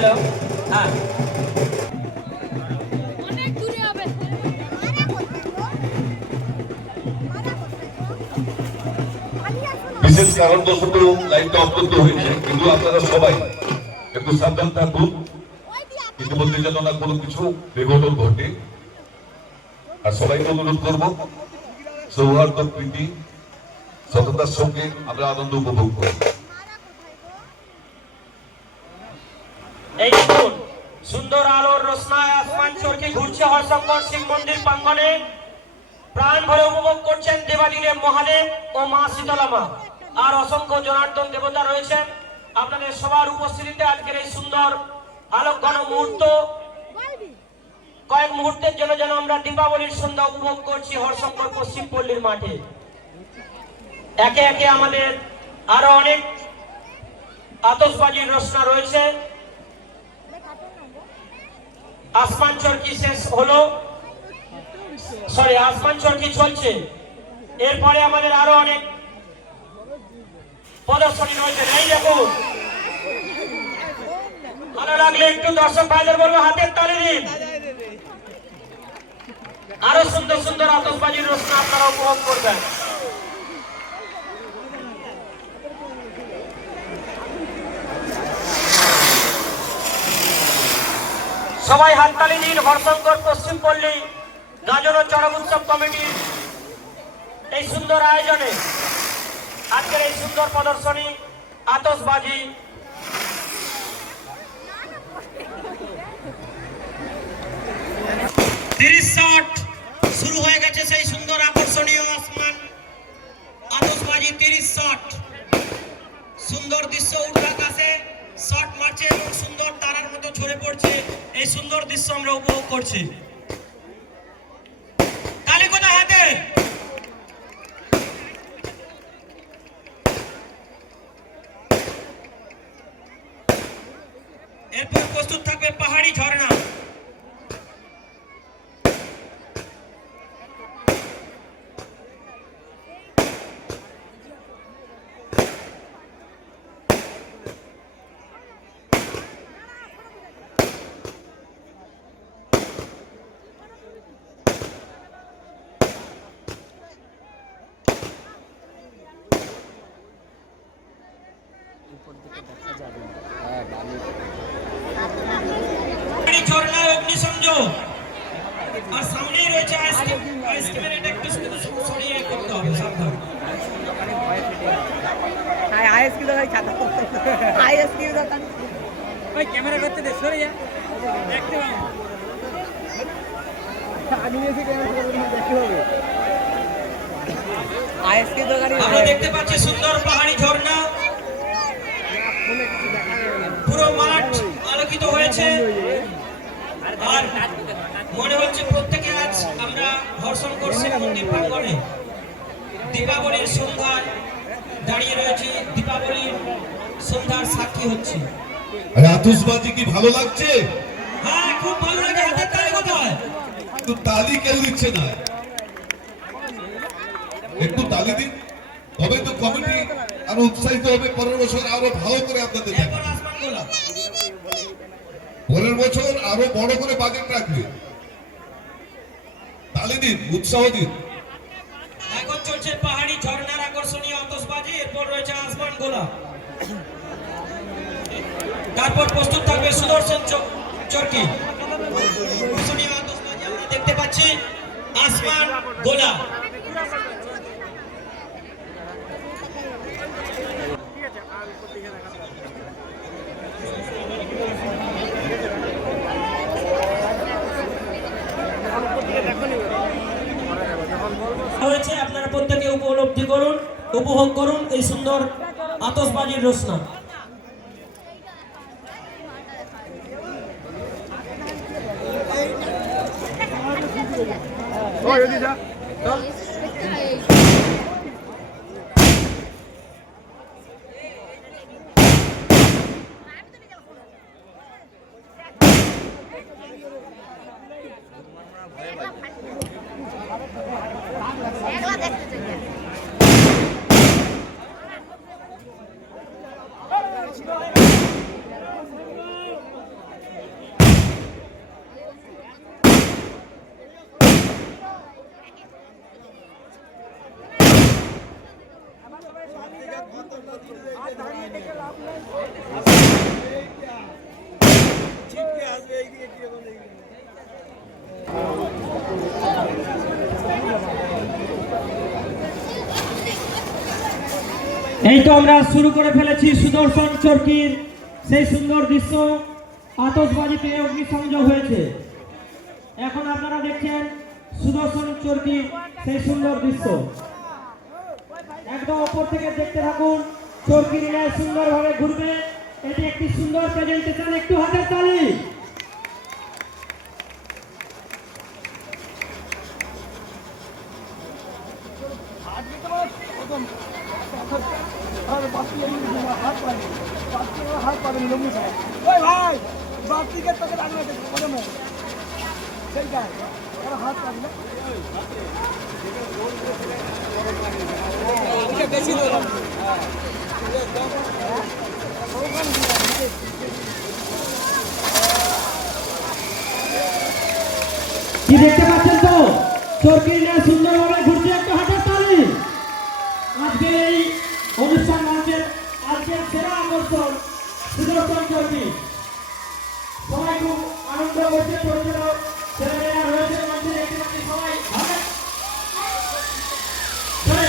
Hello হ্যাঁ অনেক দূরে হবে। বিশেষ কারণবশত লাইনটা অত্যন্ত হয়েছে কিন্তু আপনারা সবাই একটু সাবধান থাকুন। ইতিমধ্যে যেন না কোনো কিছু বেঘটন ঘটে। আর সবাইকে অনুরোধ করব সৌহার্দ্য প্রীতি সততার সঙ্গে আমরা আনন্দ উপভোগ করব। এই দেখুন, সুন্দর আলোর রোশনায় আসমান চরকি ঘুরছে হরশঙ্কর শিব মন্দির প্রাঙ্গণে। প্রাণ ভরে উপভোগ করছেন দেবাদিদেব মহাদেব ও মা শীতলামা আর অসংখ্য জনার্দন দেবতা রয়েছেন। আপনাদের সবার উপস্থিতিতে আজকের এই সুন্দর আলোক ঘন মুহূর্ত। কয়েক মুহূর্তের জন্য যেন আমরা দীপাবলির সন্ধ্যা উপভোগ করছি হরশঙ্কর পশ্চিম পল্লীর মাঠে। একে একে আমাদের আরও অনেক আতসবাজির রচনা রয়েছে। আসমান চরকি শেষ হলো? সরি আসমান চরকি চলছে? এরপরে আমাদের আরও অনেক প্রদর্শনী রয়েছে। এই দেখুন। ভালো লাগলে একটু দর্শক ভাইদের বলব, হাতের তালি দিন। আরও সুন্দর সুন্দর আতসবাজির রচনা আপনারা উপভোগ করবেন। সবাই হাততালি দিন হরশঙ্কর পশ্চিম পল্লী, গাজন ও চড়ক উৎসব কমিটির এই সুন্দর আয়োজনে আজকের এই সুন্দর প্রদর্শনী আতসবাজি। তিরিশ শট শুরু হয়ে গেছে সেই সুন্দর আকর্ষণীয় আসমান। আতসবাজি তিরিশ শট সুন্দর দৃশ্য উঠে আকাশে শট মারছে এবং সুন্দর তারার মতো ঝরে পড়ছে। এই সুন্দর দৃশ্য আমরা উপভোগ করছি তালি কোথায় হাতে এরপর প্রস্তুত থাকবে পাহাড়ি ঝর্ণা পাহাড়ি ঝর্ণা অগ্নিসংযোগ আর সামনেই রয়েছে আইসক্রিম আইসক্রিমের এটা একটু শুধু সরিয়ে করতে হবে সাবধান আইএস কি দরকার ছাতা আইএস কি দরকার ওই ক্যামেরা করতে দে সরে যা দেখতে পাবো আমি এসে ক্যামেরা দেখতে হবে আইএস কি দরকার ঝর্ণা। পুরো মাঠ আলোকিত হয়েছে। আর মনে হচ্ছে আমরা শিব মন্দির দীপাবলির সন্ধ্যায় দাঁড়িয়ে রয়েছি। দীপাবলির সন্ধ্যার সাক্ষী হচ্ছে। আর আতসবাজি কি ভালো লাগছে? হ্যাঁ খুব ভালো লাগে হাতের তালি কোথায় একটু তালি কেউ দিচ্ছে না। একটু তালি দিন। তবে তো কমিটি আরও উৎসাহিত হবে পরের বছর আরও ভালো করে আপনাদের পরের বছর আরও বড় করে বাজেট রাখবে। তালি দিন উৎসাহ দিন। এখন চলছে পাহাড়ি ঝর্ণার আকর্ষণীয় আতশবাজি এরপর রয়েছে আসমান গোলা তারপর প্রস্তুত থাকবে সুদর্শন চরকি। দেখতে পাচ্ছি আসমান গোলা। হয়েছে আপনারা প্রত্যেকে উপলব্ধি করুন, উপভোগ করুন এই সুন্দর 花园这下走 এই তো আমরা শুরু করে ফেলেছি সুদর্শন চরকির। সেই সুন্দর দৃশ্য আতশবাজিতে অগ্নিসংযোগ হয়েছে। এখন আপনারা দেখছেন সুদর্শন চরকির সেই সুন্দর দৃশ্য। একদম ওপর থেকে দেখতে থাকুন চরকি রিলায় সুন্দরভাবে ঘুরবে। এটি একটি সুন্দর প্রেজেন্টেশন একটু হাতের তালি। ওই ভাই বাপটিকে তোকে লাগবে কদমে সেইটাই ওরা হাত কাটবে বেশি দূর কি দেখতে পাচ্ছেন তো চরকি রিলায় সুন্দরভাবে ঘুরছে একটু হাতের তালি আজকে এই অনুষ্ঠান মঞ্চের আজকের সেরা আকর্ষণ সুদর্শন চরকি সবাই খুব আনন্দ করছে ছোট ছোট ছেলেমেয়েরা রয়েছে মঞ্চে দেখতে পাচ্ছি সবাই ভাবে। ধরে।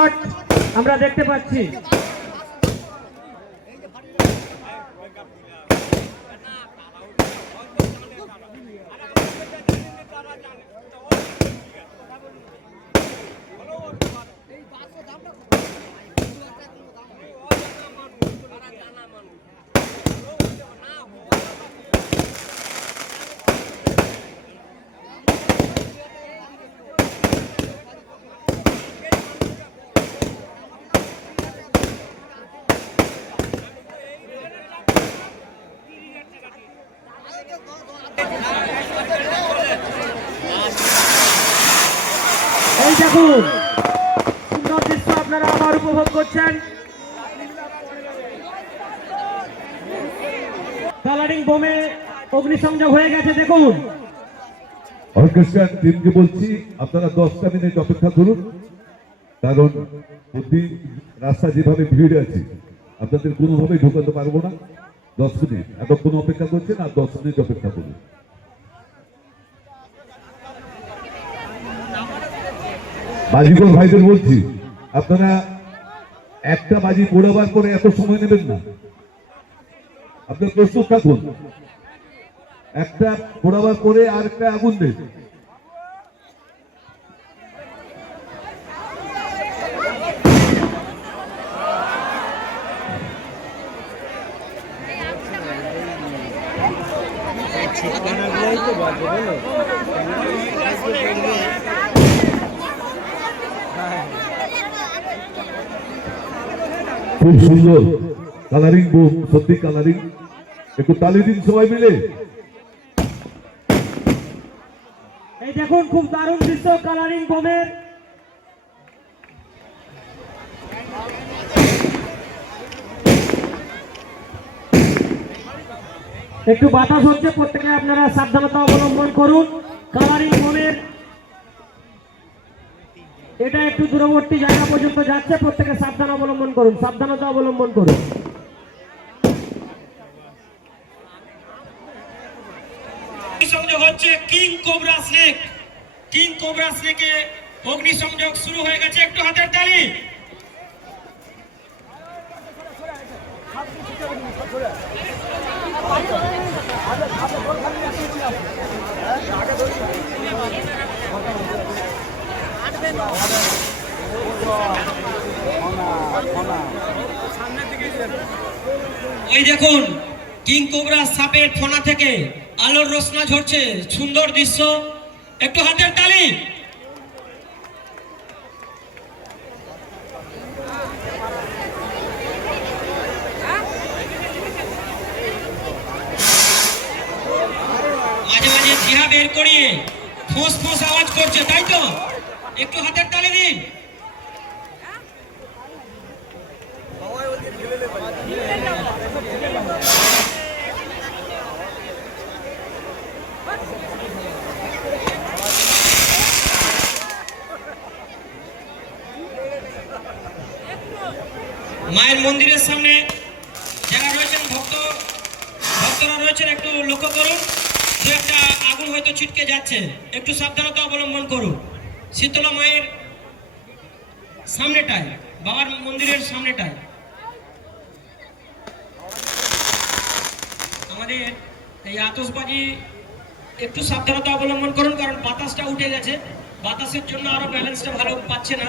শট আমরা দেখতে পাচ্ছি। সুন্দর দৃশ্য আপনারা আবার উপভোগ করছেন। কালারিং বোমে অগ্নিসংযোগ হয়ে গেছে দেখুন। অর্কেস্ট্রার টিমকে বলছি আপনারা দশটা মিনিট অপেক্ষা করুন। কারণ প্রতি রাস্তা যেভাবে ভিড় আছে আপনাদের কোনোভাবেই ঢোকাতে পারব না। দশ মিনিট এতক্ষণ অপেক্ষা করছেন আর দশ মিনিট অপেক্ষা করুন। বাজিকর ভাইদের বলছি আপনারা একটা বাজি পোড়াবার পরে এত সময় নেবেন না। আপনার প্রস্তুত থাকুন। একটা পোড়াবার পরে আর একটা আগুন দেন। সুন্দর কালারিং বুক সত্যি কালারিং। একটু তালি দিন সবাই মিলে। এই দেখুন, খুব দারুণ দৃশ্য, কালারিং বোমের। একটু বাতাস হচ্ছে, প্রত্যেকে আপনারা সাবধানতা অবলম্বন করুন। কালারিং এটা একটু দূরবর্তী জায়গা পর্যন্ত যাচ্ছে, প্রত্যেকে সাবধান অবলম্বন করুন, সাবধানতা অবলম্বন করুন। অগ্নিসংযোগ হচ্ছে king cobra snake. King cobra স্নেকে অগ্নিসংযোগ শুরু হয়ে গেছে, একটু হাতের তালি। ওই দেখুন কিং কোবরা সাপের ফোনা থেকে আলোর রোশনা ঝরছে। সুন্দর দৃশ্য। একটু হাতের তালি। মাঝে মাঝে বের করিয়ে ফোঁস ফোঁস আওয়াজ করছে, তাই তো? একটু হাতের তালি দিন মায়ের মন্দিরের সামনে যারা রয়েছেন ভক্ত ভক্তরা রয়েছেন একটু লক্ষ্য করুন দু একটা আগুন হয়তো ছিটকে যাচ্ছে একটু সাবধানতা অবলম্বন করুন শীতলা মায়ের সামনেটায়, বাবার মন্দিরের সামনেটায়। আমাদের এই আতসবাজি একটু সাবধানতা অবলম্বন করুন, কারণ বাতাসটা উঠে গেছে। বাতাসের জন্য আরও ব্যালেন্সটা ভালো পাচ্ছে না।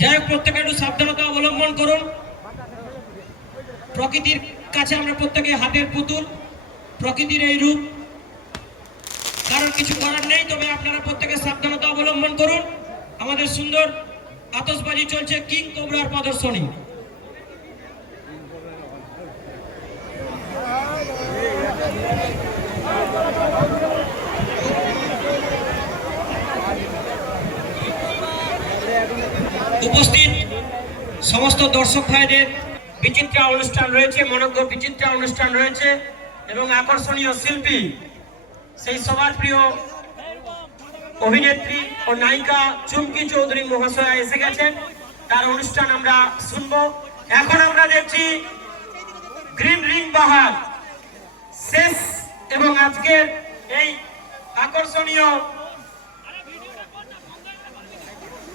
যাই হোক, প্রত্যেকে একটু সাবধানতা অবলম্বন করুন। প্রকৃতির কাছে আমরা প্রত্যেকে হাতের পুতুল। প্রকৃতির এই রূপ কারণ কিছু করার নেই, তবে আপনারা প্রত্যেকে সাবধানতা অবলম্বন করুন। আমাদের সুন্দর আতসবাজি চলছে কিং কোবরার প্রদর্শনী। উপস্থিত সমস্ত দর্শক ভাইদের বিচিত্রা অনুষ্ঠান রয়েছে, মনজ্ঞ বিচিত্রা অনুষ্ঠান রয়েছে, এবং আকর্ষণীয় শিল্পী সেই সবার প্রিয় অভিনেত্রী ও নায়িকা চুমকি চৌধুরী মহাশয়া এসে গেছেন। তার অনুষ্ঠান আমরা শুনব। এখন আমরা দেখছি গ্রিন রিং বাহার। শেষ এবং আজকের এই আকর্ষণীয়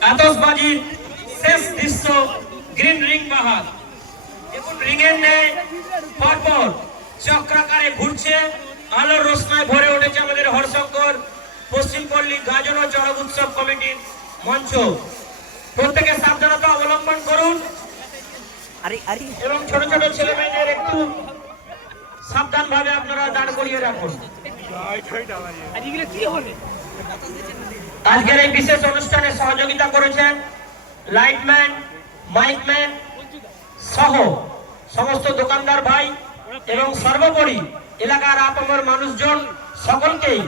আতসবাজির শেষ দৃশ্য গ্রিন রিং বাহার। দেখুন রিংয়ের নেই পরপর চক্রাকারে ঘুরছে। আলোর রোশনায় ভরে উঠেছে আমাদের হরশঙ্কর পশ্চিমপল্লী গাজন ও চড়ক উৎসব কমিটির মঞ্চ। প্রত্যেকে সাবধানতা অবলম্বন করুন। আরে আরে। এবং ছোট ছোট ছেলে মেয়েদের একটু সাবধান ভাবে আপনারা দাঁড় করিয়ে রাখুন। আজকের এই বিশেষ অনুষ্ঠানে সহযোগিতা করেছেন লাইটম্যান মাইকম্যান সহ সমস্ত দোকানদার ভাই এবং সর্বোপরি এলাকার আপমর মানুষজন সকলকেই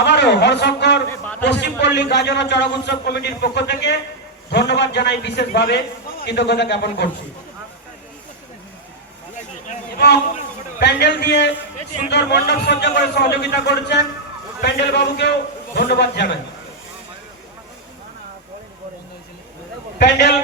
আবারও হরশঙ্কর পশ্চিমপল্লী গাজনা চড়ক উৎসব কমিটির পক্ষ থেকে ধন্যবাদ জানাই বিশেষভাবে কৃতজ্ঞতা জ্ঞাপন করছি। এবং প্যান্ডেল দিয়ে সুন্দর মণ্ডপ সজ্জা করে সহযোগিতা করেছেন প্যান্ডেল বাবুকেও ধন্যবাদ জানাই। প্যান্ডেল